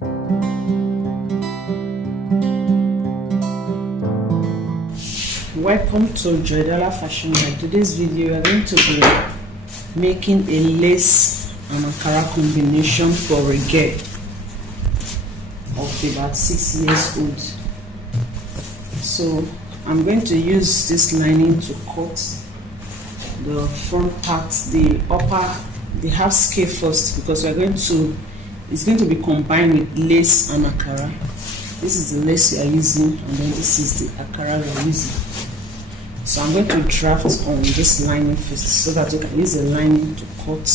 Welcome to Joydala Fashion Wear. Today's video we are going to be making a lace and Ankara combination for a girl of about 6 years old. So I'm going to use this lining to cut the front part, the half scale first, because it's going to be combined with lace and Ankara. This is the lace we are using, and then this is the Ankara we are using. So I'm going to draft on this lining first so that you can use the lining to cut.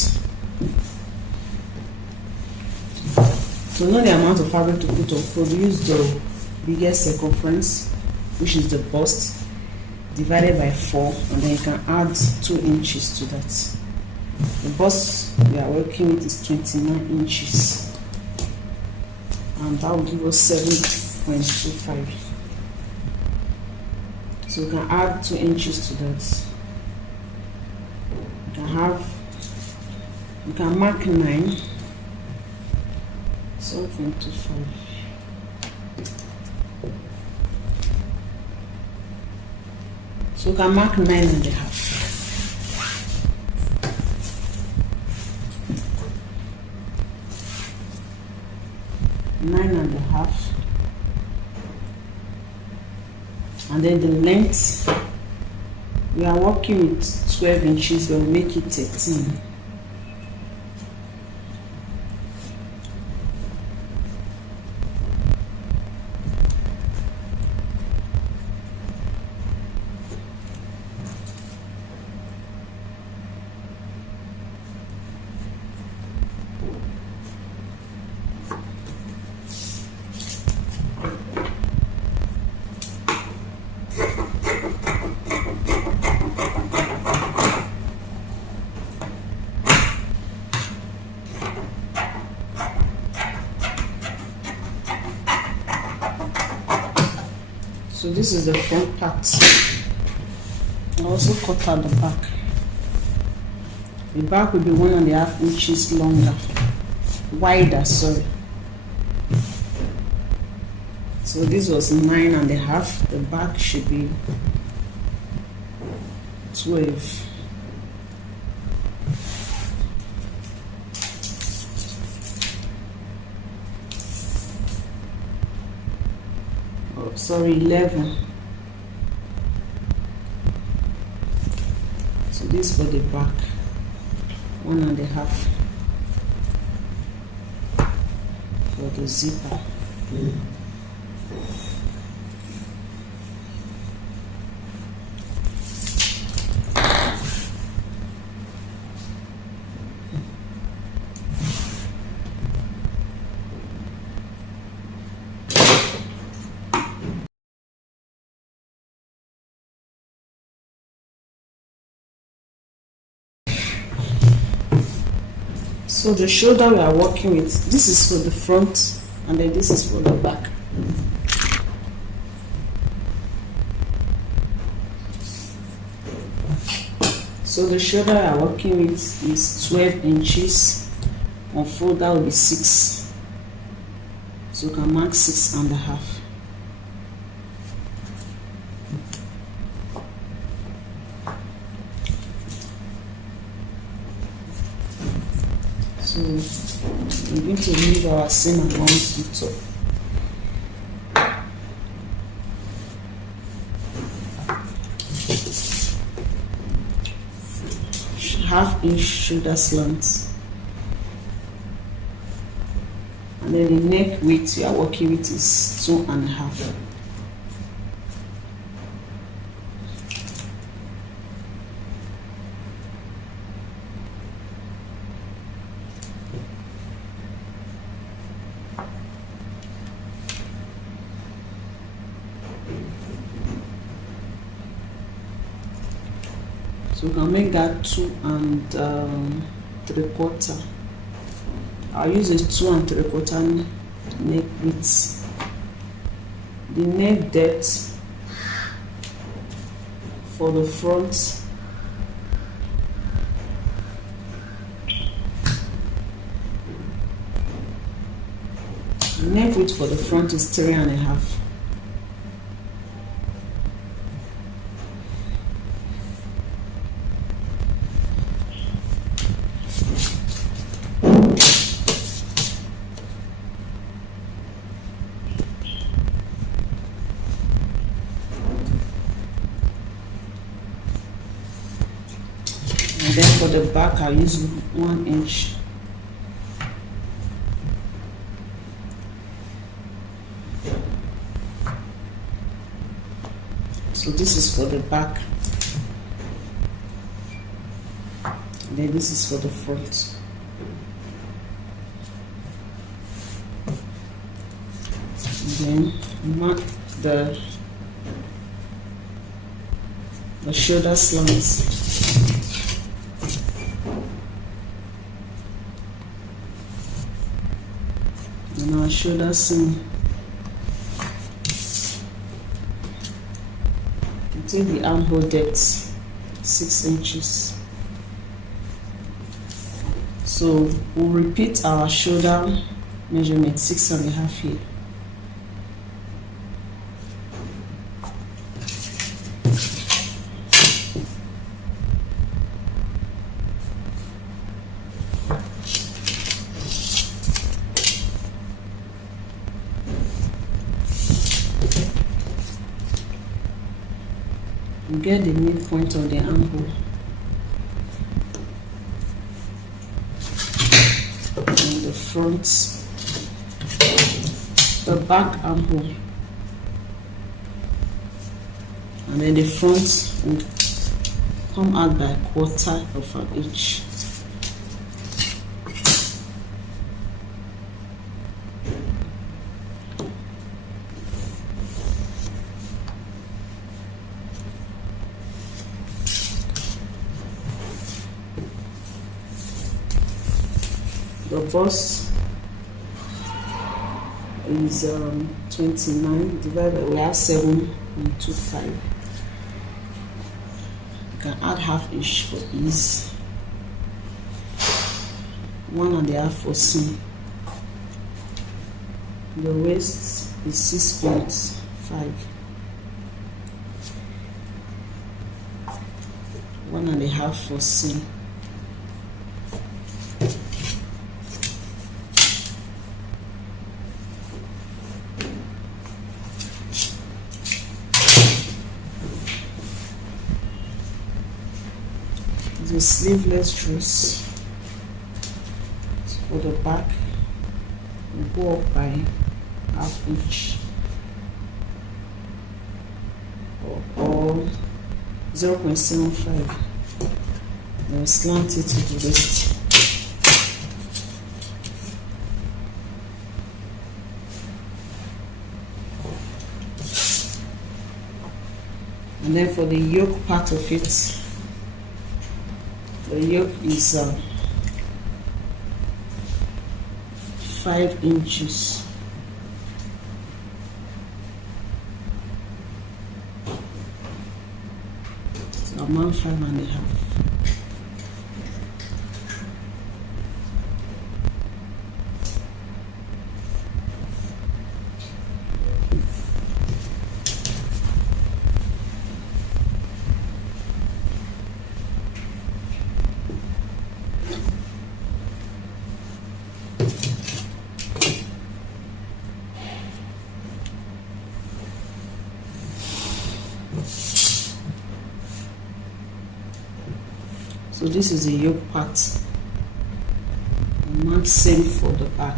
To know the amount of fabric to put on fold, use the biggest circumference, which is the bust, divided by 4, and then you can add 2 inches to that. The bust we are working with is 29 inches, and that will give us 7.25. So you can add 2 inches to that. You can mark 9, 7.25. So you can mark 9.5. And then the length, we are working with 12 inches, but we'll make it 13. So this is the front part. I also cut out the back. The back will be 1.5 inches wider, sorry. So this was 9.5. The back should be 12. Sorry, 11. So this for the back, 1.5 for the zipper. So the shoulder we are working with, this is for the front, and then this is for the back. So the shoulder we are working with is 12 inches. On fold, that will be 6. So you can mark 6.5. So we're going to leave our seam along the top. Half-inch shoulder slant. And then the neck width we are working with is 2.5. So we can make that 2.75. I'll use a 2.75 neck width. The neck depth for the front The neck width for the front is 3.5. And then for the back, I'll use 1 inch. So this is for the back, and then this is for the front. And then mark the shoulder slants. And our shoulder seam. Take the armhole depth 6 inches. So we'll repeat our shoulder measurement 6.5 here. Get the midpoint of the armhole and the front, the back armhole, and then the front will come out by 1/4 of an inch. The bust is 29 divided, we have 7.25. You can add 1/2 inch for ease. 1.5 for seam. The waist is 6.5. 1.5 for seam. The sleeveless dress for the back will go up by 1/2 inch or 0.75. Then slant it to the waist. And then for the yoke part of it, the yoke is 5 inches. So I'm on 5.5. So this is the yoke part. Mark same for the back.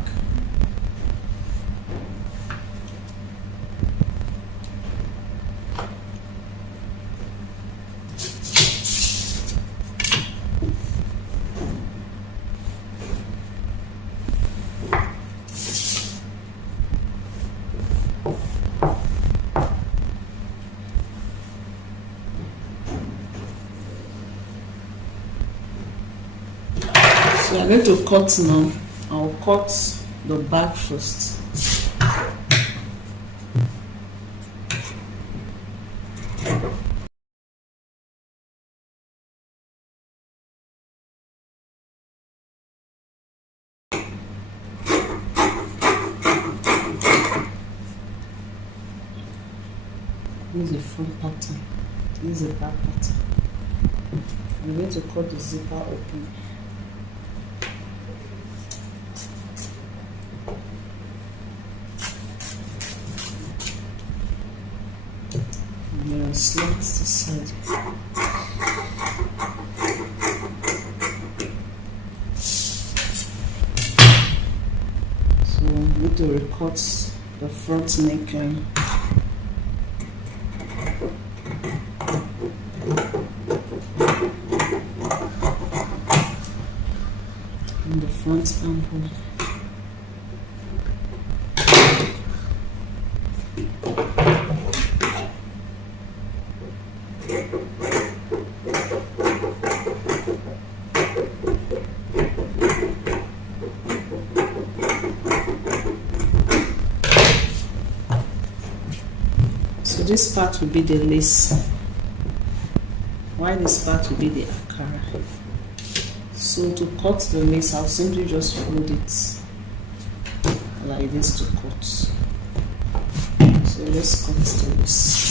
So I'm going to cut now. I'll cut the back first. This is the front pattern. This is the back pattern. I'm going to cut the zipper open. I'm going to slant this side. So I'm going to recut the front neckline. And the front armhole. So this part will be the lace, while this part will be the akara. So to cut the lace, I'll simply just fold it like this to cut. So let's cut the lace.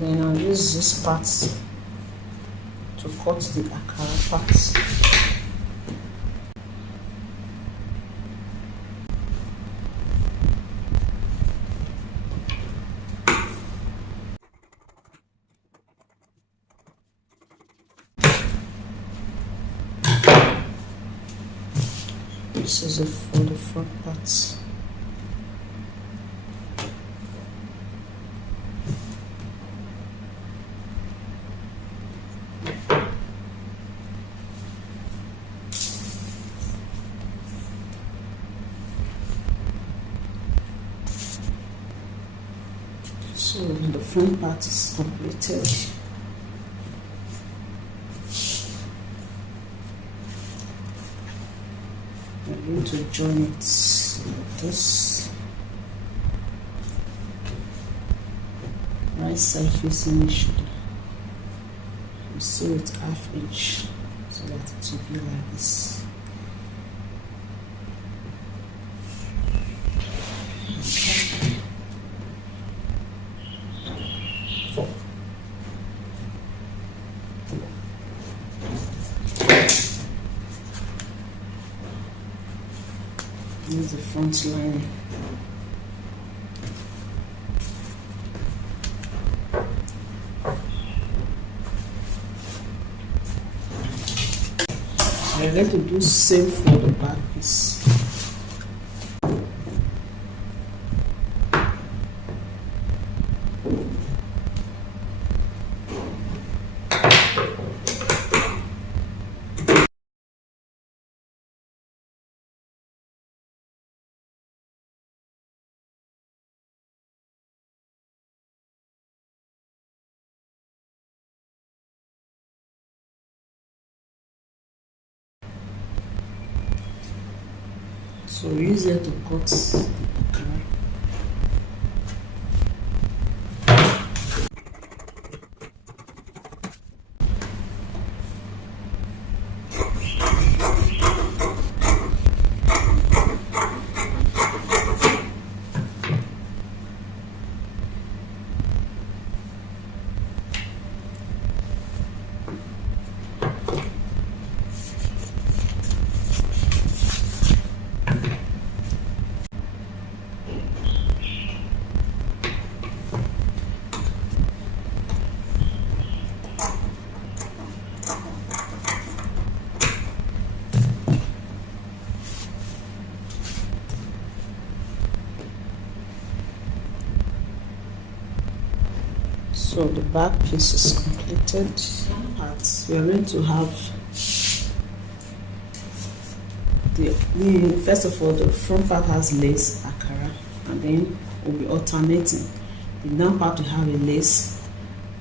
Then I'll use this part to cut the akara part. This is for the front part. So the front part is completed. I'm going to join it like this. Right side facing each other. You sew it half inch so that it will be like this. This is the front lining. I'm going to do same for the back piece. So we use it to cut the Ankara. So the back piece is completed. We are going to have the first of all, the front part has lace Ankara, and then we'll be alternating. The down part will have a lace,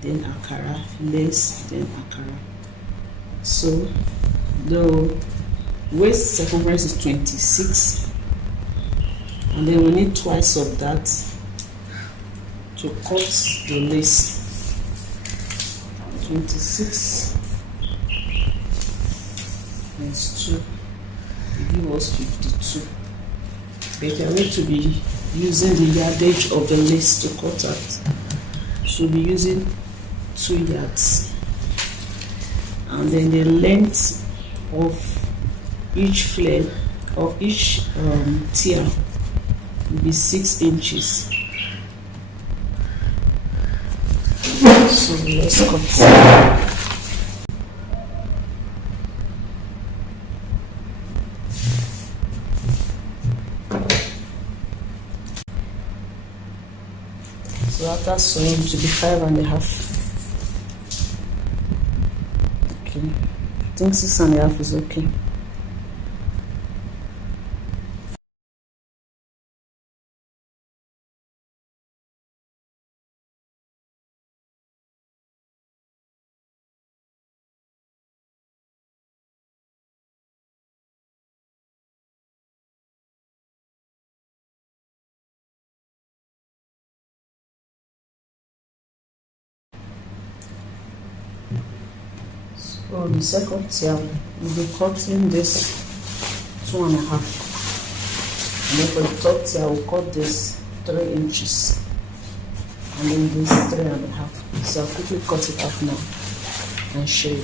then Ankara, lace, then Ankara. So the waist circumference is 26, and then we need twice of that to cut the lace. 26 minus 2 will give us 52. But we are going to be using the yardage of the lace to cut out. So we'll be using 2 yards. And then the length of each flare, of each tier will be 6 inches. So let's cut. So after sewing to be 5.5. Okay, I think 6.5 is okay. So the second tier, we'll be cutting this 2.5, and then for the third tier, we'll cut this 3 inches, and then this 3.5. So I'll quickly cut it up now and show you.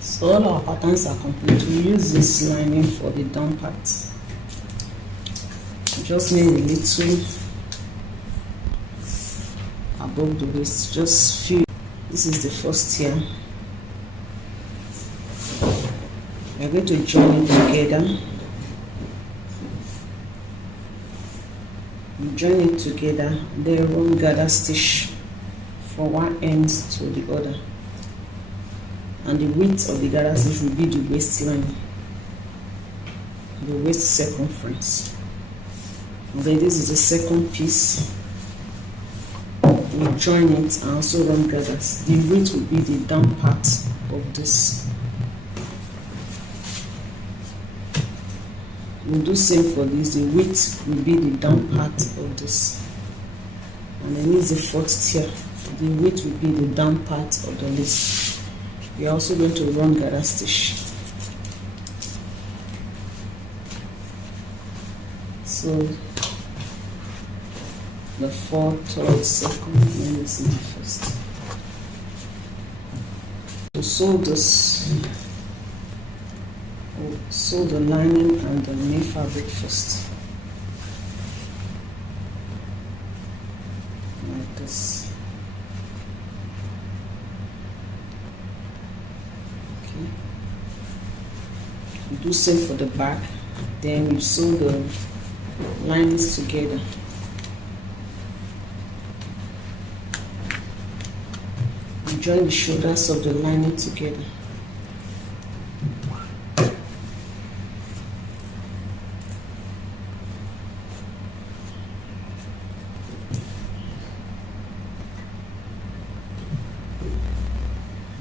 So all our patterns are complete. We use this lining for the down part. We just need a little above the waist, just few. This is the first tier. We are going to join it together. We join it together, then run gather stitch from one end to the other. And the width of the gather stitch will be the waistline, the waist circumference. And then this is the second piece. We join it and also run gathers. The width will be the down part of this. We'll do same for this. The width will be the down part of this. And then this is the fourth tier. The width will be the down part of the lace. We are also going to run gather stitch. So the fourth, third, second, and this is the first. To sew this, we'll sew the lining and the main fabric first, like this. Okay. We do same for the back. Then we sew the linings together. Join the shoulders of the lining together.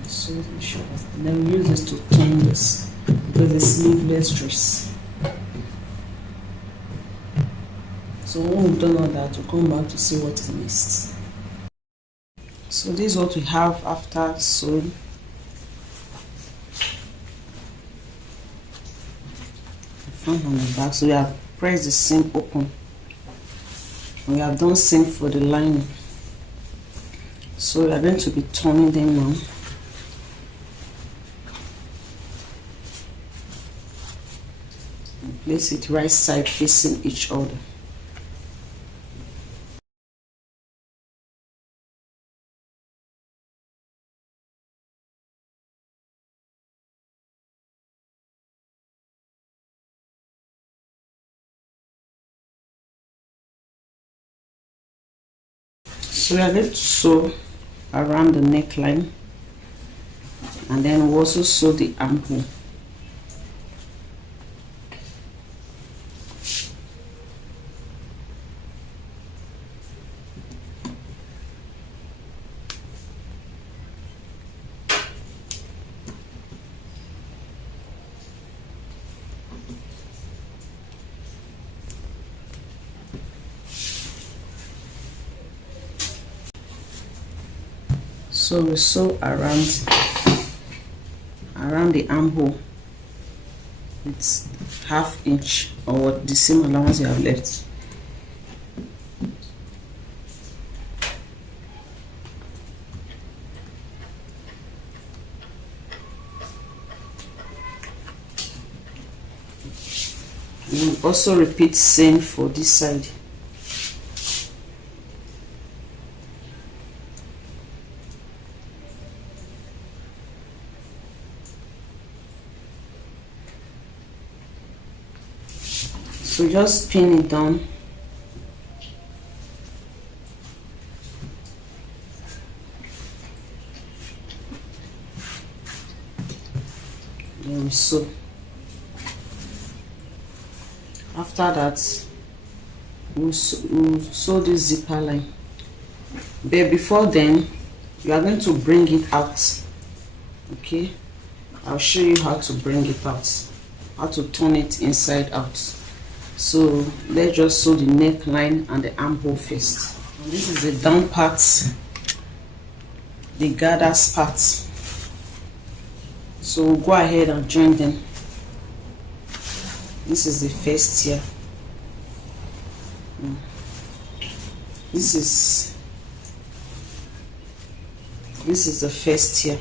So the shoulders. And then we use this to turn this. with a sleeveless dress. So when we've done all that, we'll come back to see what is next. So this is what we have after sewing. The front and the back. So we have pressed the seam open. We have done same for the lining. So we are going to be turning them now. And place it right side facing each other. So we are going to sew around the neckline, and then we'll also sew the armhole. So we sew around the armhole. It's 1/2 inch or the same allowance you have left. We will also repeat same for this side. So just pin it down. Then we sew. After that, we'll sew this zipper line. But before then, you are going to bring it out. Okay, I'll show you how to bring it out, how to turn it inside out. So let's just sew the neckline and the armhole first. And this is the down part, the gathers part. So we'll go ahead and join them. This is the first tier. This is the first tier.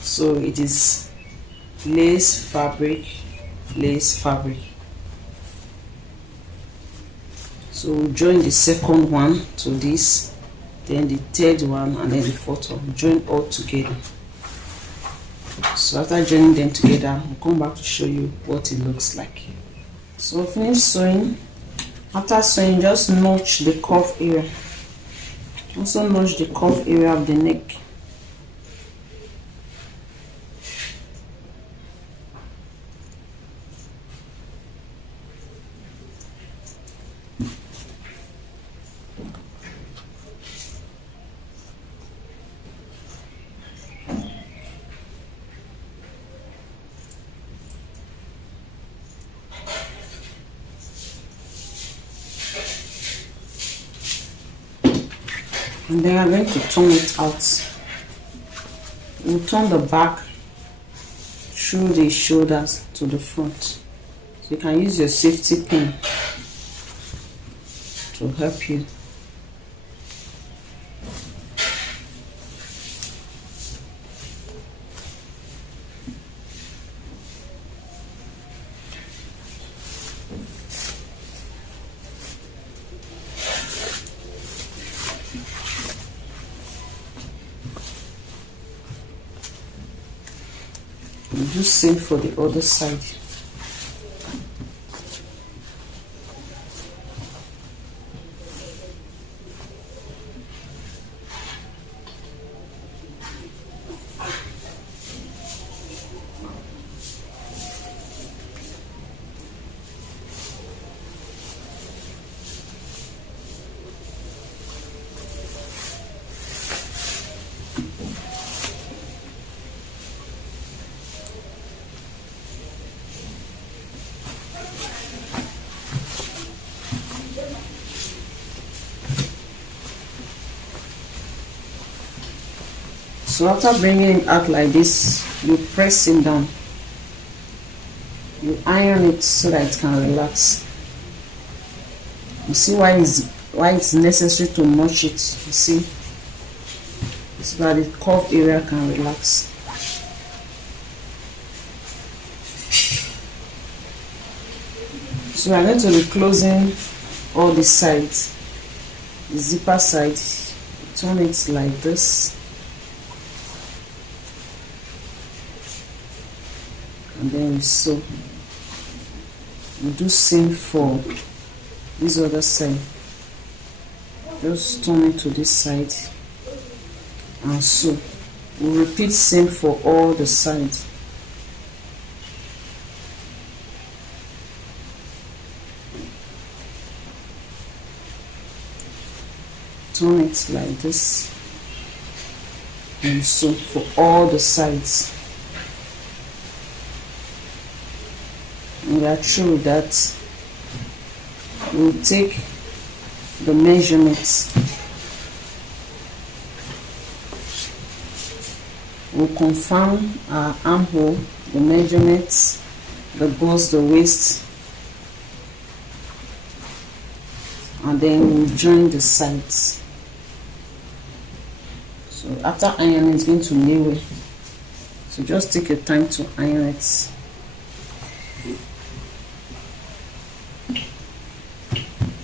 So it is lace fabric, lace fabric. So we'll join the second one to this, then the third one, and then the fourth one. Join all together. So after joining them together, I'll come back to show you what it looks like. So finish sewing. After sewing, just notch the cuff area. Also notch the cuff area of the neck. And then I'm going to turn it out. We'll turn the back through the shoulders to the front. So you can use your safety pin to help you. Do same for the other side. So after bringing it out like this, you press it down. You iron it so that it can relax. You see why it's necessary to notch it. You see, so that the curved area can relax. So I'm going to be closing all the sides. The zipper side, turn it like this, and then we sew. We do same for this other side. Just turn it to this side and sew. We repeat same for all the sides. Turn it like this and sew for all the sides. And we are through with that. We'll take the measurements. We'll confirm our armhole, the measurements, the bust, the waist, and then we'll join the sides. So after ironing, it's going to lay well. So just take your time to iron it.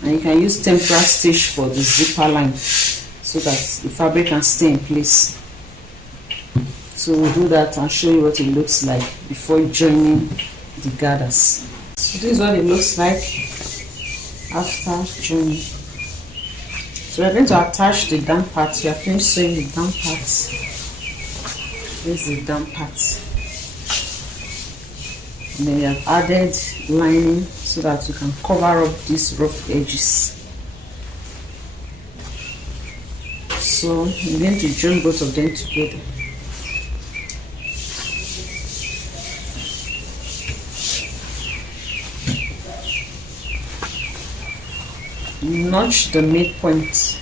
And you can use temporary stitch for the zipper line so that the fabric can stay in place. So we'll do that and show you what it looks like before joining the gathers. So this is what it looks like after joining. So we're going to attach the down part. We are finished sewing the down part. This is the down part. And then we have added lining so that we can cover up these rough edges. So we're going to join both of them together. Notch the midpoint.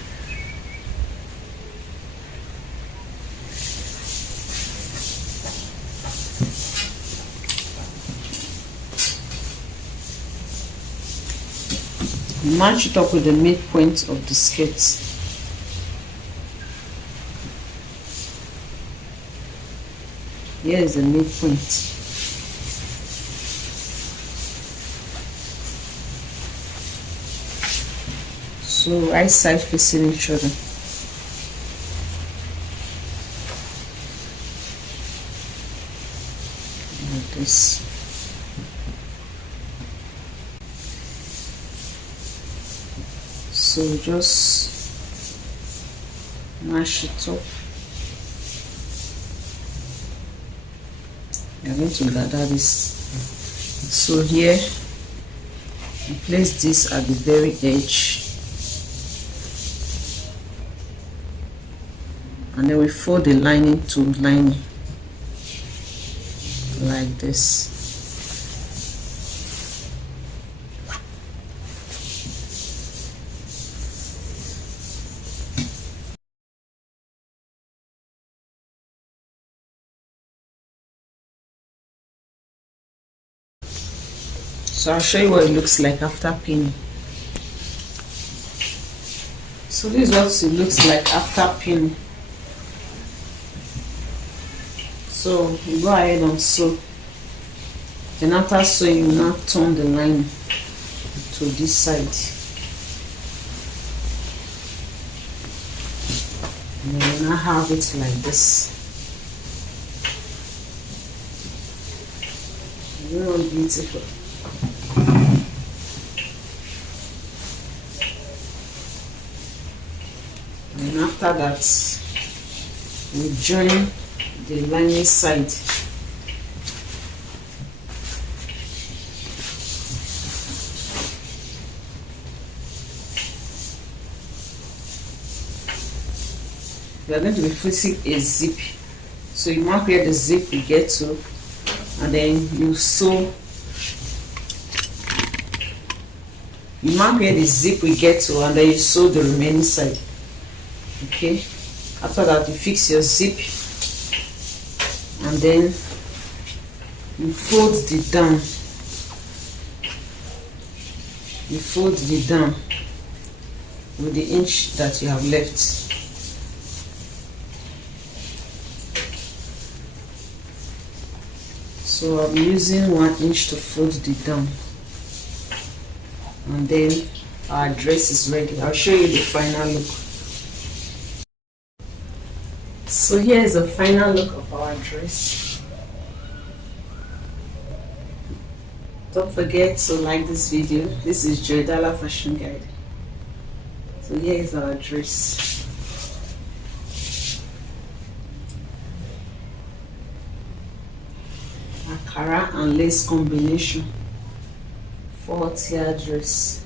Match it up with the midpoint of the skirt. Here is the midpoint. So right side facing each other. Like this. So just mash it up. We are going to gather this. So here, we place this at the very edge. And then we fold the lining to lining like this. So I'll show you what it looks like after pinning. So this is what it looks like after pinning. So you go ahead and sew. Then after sewing, you now turn the line to this side. And then you now have it like this. Really beautiful. And after that, we join the lining side. We are going to be fixing a zip. So you mark where the zip will get to, and then you sew. You mark where the zip will get to, and then you sew the remaining side. Okay. After that, you fix your zip and then you fold the down. You fold the down with the inch that you have left. So I'll be using 1 inch to fold the down, and then our dress is ready. I'll show you the final look. So here is the final look of our dress. Don't forget to like this video. This is Joydala Fashion Guide. So here is our dress. Akara and lace combination, 4-tier dress.